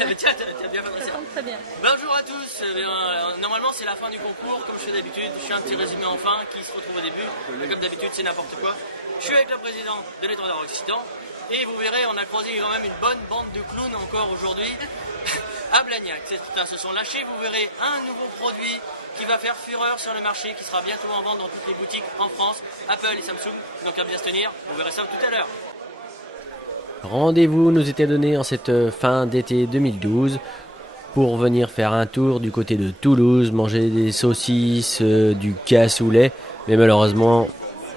Tiens, t'as bien fait ça. Très bien. Bonjour à tous. Normalement, c'est la fin du concours, comme je fais d'habitude. Je fais un petit résumé enfin qui se retrouve au début. Mais comme d'habitude, c'est n'importe quoi. Je suis avec la présidente de l'étendard occitan. Et vous verrez, on a croisé quand même une bonne bande de clowns encore aujourd'hui à Blagnac. Se sont lâchés. Vous verrez un nouveau produit qui va faire fureur sur le marché, qui sera bientôt en vente dans toutes les boutiques en France, Apple et Samsung. Donc à bien se tenir. Vous verrez ça tout à l'heure. Rendez-vous nous était donné en cette fin d'été 2012 pour venir faire un tour du côté de Toulouse, manger des saucisses, du cassoulet, mais malheureusement,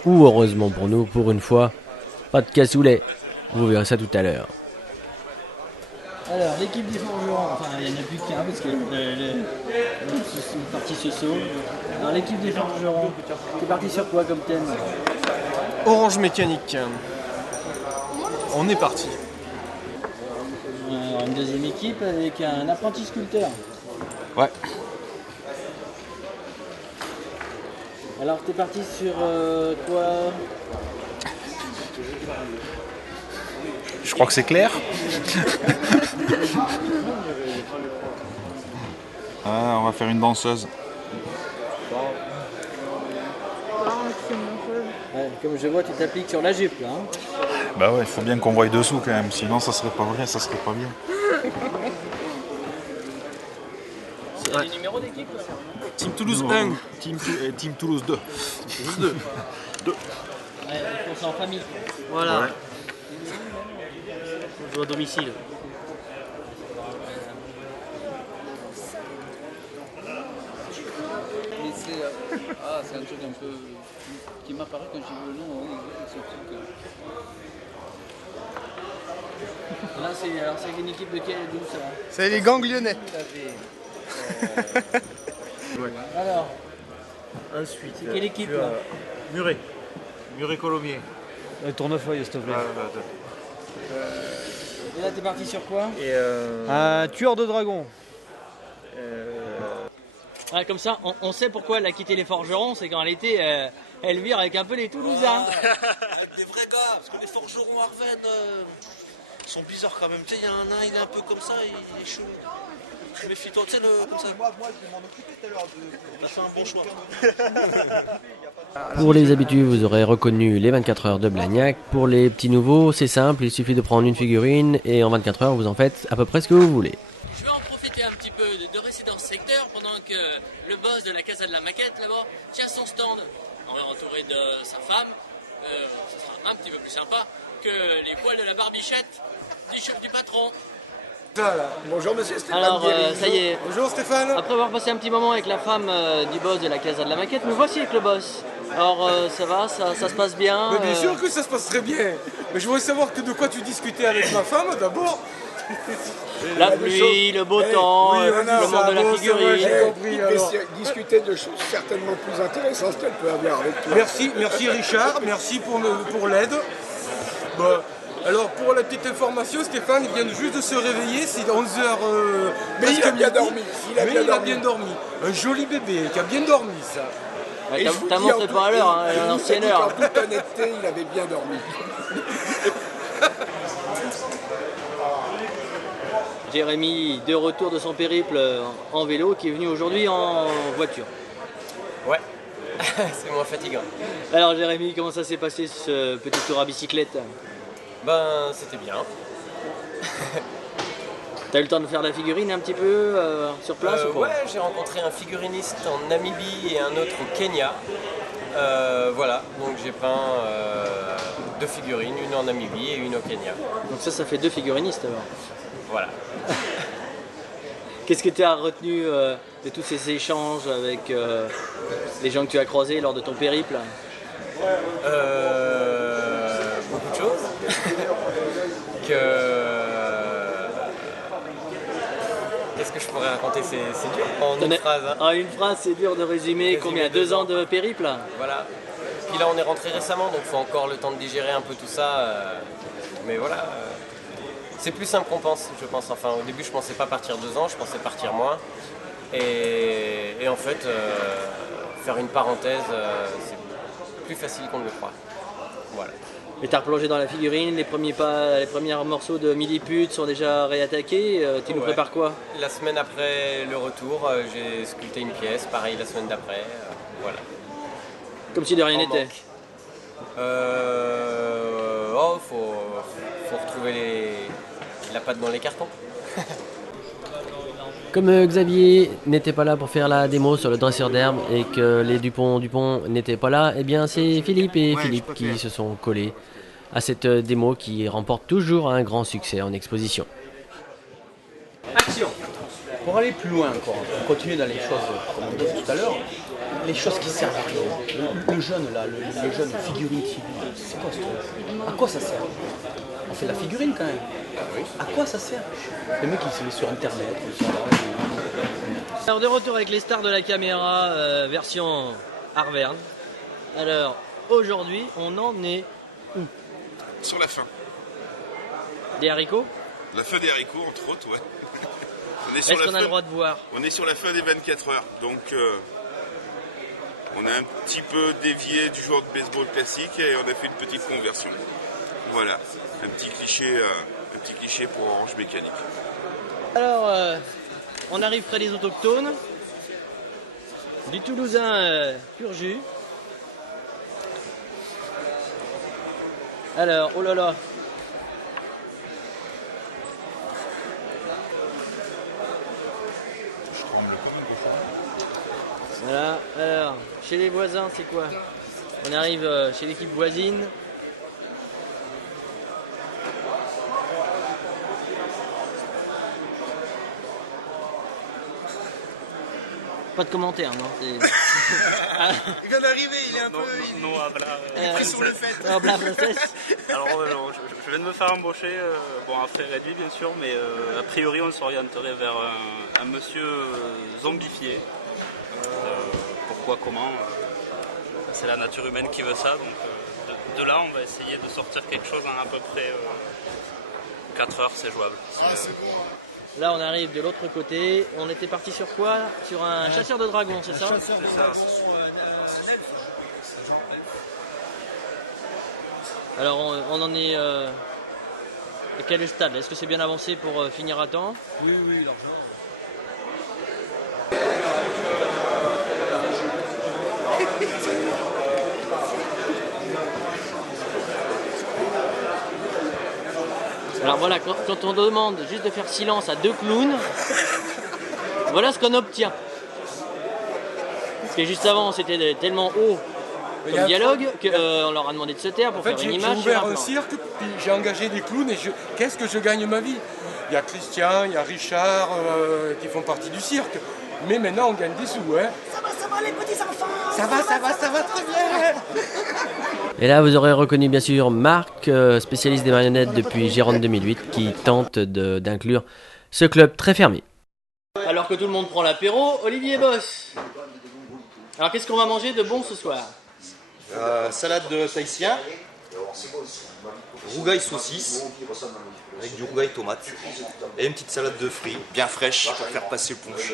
ou heureusement pour nous, pour une fois, pas de cassoulet. Vous verrez ça tout à l'heure. Alors, l'équipe des forgerons, enfin il n'y en a plus qu'un parce que une partie se sauve. Alors, l'équipe des forgerons, t'es parti sur quoi comme thème? Orange mécanique. On est parti. Alors, une deuxième équipe avec un apprenti sculpteur. Ouais. Alors, t'es parti sur quoi? Je crois que c'est clair. Ah, on va faire une danseuse. Ouais, comme je vois, tu t'appliques sur la jupe là. Hein. Bah ouais, il faut bien qu'on voie dessous quand même, sinon ça serait pas vrai, ça serait pas bien. C'est les numéros d'équipe là. Team Toulouse 1, Team Toulouse 2. Toulouse 2. Ouais, ils font ça en famille. Voilà. Ouais. On joue à domicile. C'est un truc un peu qui m'apparaît quand j'ai vu le nom. C'est un truc. Là, c'est une équipe de quel d'où ça? C'est les ganglionnais. Alors, Ensuite, c'est quelle équipe là? Muret Colomiers. Tournefeuille, s'il te plaît. Et là, t'es parti sur quoi? Un tueur de dragon. Ouais, comme ça, on sait pourquoi elle a quitté les forgerons, c'est quand l'été, elle vire avec un peu les Toulousains. Des vrais gars, parce que les forgerons Arvennes sont bizarres quand même. Tu sais, il y en a un, il est un peu comme ça, il est chaud. Méfie-toi, tu sais, comme ça. Moi, je vais m'en occuper tout à l'heure. T'as fait un bon choix. Pour les habitués, vous aurez reconnu les 24 heures de Blagnac. Pour les petits nouveaux, c'est simple, il suffit de prendre une figurine et en 24 heures, vous en faites à peu près ce que vous voulez. Je vais en profiter un petit peu de rester dans ce secteur pendant que le boss de la Casa de la Maquette là-bas tient son stand, entouré de sa femme. Ça sera un petit peu plus sympa que les poils de la barbichette du chef du patron. Bonjour monsieur Stéphane. Alors ça y est, Bonjour Stéphane. après avoir passé un petit moment avec la femme du boss de la Casa de la Maquette, nous voici avec le boss. Alors ça va, ça se passe bien? Mais bien sûr que ça se passe très bien. Mais je voudrais savoir que de quoi tu discutais avec ma femme d'abord. La pluie, le beau temps, le monde de la figurine. Discuter de choses certainement plus intéressantes qu'elle peut avoir avec toi. Merci Richard, merci pour l'aide. Bon, alors pour la petite information, Stéphane il vient juste de se réveiller, c'est 11h. Mais il a bien dormi. Il a bien dormi. Un joli bébé qui a bien dormi ça. Ouais, t'as montré pas à l'heure, hein, à l'ancienne heure. En toute honnêteté, il avait bien dormi. Jérémy, de retour de son périple en vélo, qui est venu aujourd'hui en voiture. Ouais, c'est moins fatigant. Alors Jérémy, comment ça s'est passé ce petit tour à bicyclette? Ben, c'était bien. T'as eu le temps de faire la figurine un petit peu sur place ou pas? Ouais, j'ai rencontré un figuriniste en Namibie et un autre au Kenya. Voilà, donc j'ai peint 2 figurines, une en Namibie et une au Kenya. Donc ça fait 2 figurinistes alors. Voilà. Qu'est-ce que tu as retenu de tous ces échanges avec les gens que tu as croisés lors de ton périple? Beaucoup de choses. Qu'est-ce que je pourrais raconter? C'est dur en une phrase. Hein. En une phrase, c'est dur de résumer combien? 2 ans de périple? Voilà. Puis là, on est rentré récemment, donc il faut encore le temps de digérer un peu tout ça. Mais voilà. C'est plus simple qu'on pense, je pense. Enfin, au début, je pensais pas partir 2 ans, je pensais partir moins. Et en fait, faire une parenthèse, c'est plus facile qu'on ne le croit. Voilà. Et t'as replongé dans la figurine, les premiers morceaux de Milliput sont déjà réattaqués. Tu nous prépares quoi? La semaine après le retour, j'ai sculpté une pièce, pareil la semaine d'après, voilà. Comme si de rien En n'était. manque. Faut retrouver la pâte dans les cartons. Comme Xavier n'était pas là pour faire la démo sur le dresseur d'herbe et que les Dupont n'étaient pas là, eh bien c'est Philippe et Philippe qui se sont collés à cette démo qui remporte toujours un grand succès en exposition. Action. Pour aller plus loin encore, pour continuer dans les choses, comme on disait tout à l'heure, les choses qui servent à rien. Le jeune là, le jeune figurine civile, c'est quoi ce truc? À quoi ça sert? On fait de la figurine quand même. À quoi ça sert? Les mecs ils se mettent sur internet, ils sont là. Alors de retour avec les stars de la caméra version Arverne. Alors aujourd'hui on en est où? Sur la fin. Des haricots? La fin des haricots, entre autres, ouais. Est-ce qu'on a le droit de voir? On est sur la fin des 24 heures, donc on a un petit peu dévié du joueur de baseball classique et on a fait une petite conversion. Voilà, un petit cliché pour Orange Mécanique. Alors, on arrive près des autochtones, du Toulousain pur jus. Alors, oh là là. Voilà, alors, chez les voisins, c'est quoi? On arrive chez l'équipe voisine. Pas de commentaires, non? Il vient d'arriver, il est un peu... pris sur le fait. Alors je viens de me faire embaucher, à frais réduits bien sûr, mais a priori on s'orienterait vers un monsieur zombifié. Pourquoi, comment, c'est la nature humaine qui veut ça, donc de là on va essayer de sortir quelque chose en à peu près 4 heures, c'est jouable. Là on arrive de l'autre côté, on était parti sur quoi? Sur un chasseur de dragons, c'est ça? C'est ça. Alors on en est à quel stade? Est-ce que c'est bien avancé pour finir à temps? Oui, largement. Alors voilà, quand on demande juste de faire silence à 2 clowns, voilà ce qu'on obtient. Parce que juste avant, c'était tellement haut comme dialogue qu'on leur a demandé de se taire pour faire une image. J'ai ouvert un cirque, puis j'ai engagé des clowns et qu'est-ce que je gagne ma vie? Il y a Christian, il y a Richard qui font partie du cirque. Mais maintenant on gagne des sous, hein. Ça va les petits enfants. Ça va très bien. Et là, vous aurez reconnu bien sûr Marc, spécialiste des marionnettes depuis Gironde 2008, qui tente d'inclure ce club très fermé. Alors que tout le monde prend l'apéro, Olivier bosse. Alors qu'est-ce qu'on va manger de bon ce soir? Salade de tahitien, rougail saucisse, avec du rougail tomate, et une petite salade de fruits bien fraîche pour faire passer le punch.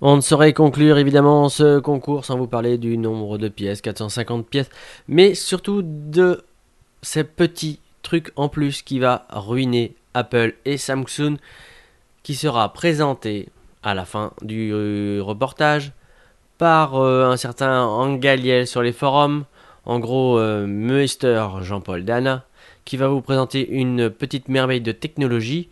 On ne saurait conclure évidemment ce concours sans vous parler du nombre de pièces, 450 pièces, mais surtout de ces petits trucs en plus qui va ruiner Apple et Samsung, qui sera présenté à la fin du reportage par un certain Angaliel sur les forums, en gros Meister Jean-Paul Dana, qui va vous présenter une petite merveille de technologie.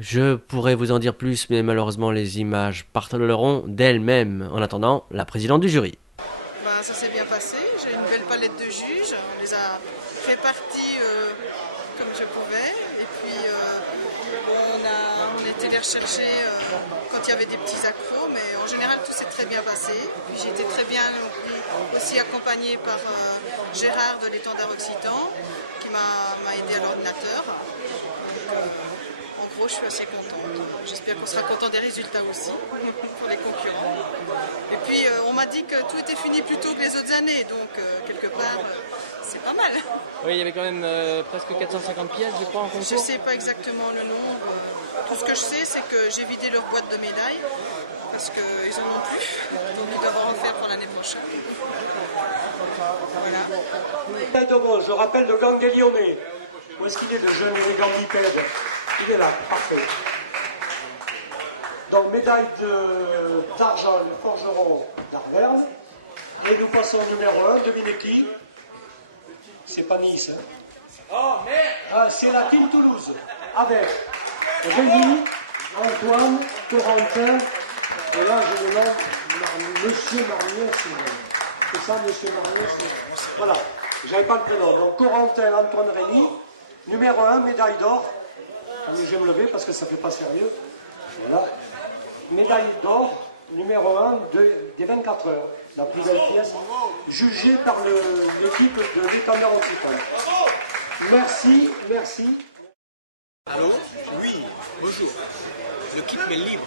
Je pourrais vous en dire plus, mais malheureusement les images parleront d'elles-mêmes. En attendant, la présidente du jury. Ça s'est bien passé, j'ai une belle palette de juges, on les a répartis comme je pouvais, et puis on était les rechercher quand il y avait des petits accros, mais en général tout s'est très bien passé. Puis j'ai été très bien aussi accompagnée par Gérard de l'étendard occitan, qui m'a aidé à l'ordinateur. En gros, je suis assez contente. J'espère qu'on sera content des résultats aussi pour les concurrents. Et puis, on m'a dit que tout était fini plus tôt que les autres années, donc quelque part, c'est pas mal. Oui, il y avait quand même presque 450 pièces, je crois, en concours. Je sais pas exactement le nombre. Tout ce que je sais, c'est que j'ai vidé leur boîte de médailles, parce qu'ils en ont plus. Donc, ils doivent en faire pour l'année prochaine. Voilà. Je rappelle le gang des Lyonnais. Où est-ce qu'il est, le jeune élégant bipède? Il est là, parfait. Donc, médaille d'argent, le forgeron d'Arverne. Et nous passons au numéro 1, devinez qui? C'est pas Nice. Hein. Oh, merde! C'est la team Toulouse. Avec Rémi, Antoine, Corentin, et là je me nomme Monsieur Marnier, c'est ça, Monsieur Marnier, voilà, j'avais pas le prénom. Donc Corentin, Antoine, Rémi, numéro 1, médaille d'or. Je vais me lever parce que ça fait pas sérieux. Voilà. Médaille d'or, numéro 1 des 24 heures. La plus belle pièce, jugée par l'équipe de l'étendard occitan. Merci, merci. Allô? Oui, bonjour. Le kit est libre.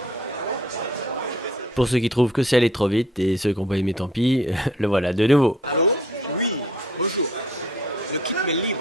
Pour ceux qui trouvent que c'est allé trop vite et ceux qui n'ont pas aimé, tant pis, le voilà de nouveau. Allô? Oui, bonjour. Le kit est libre.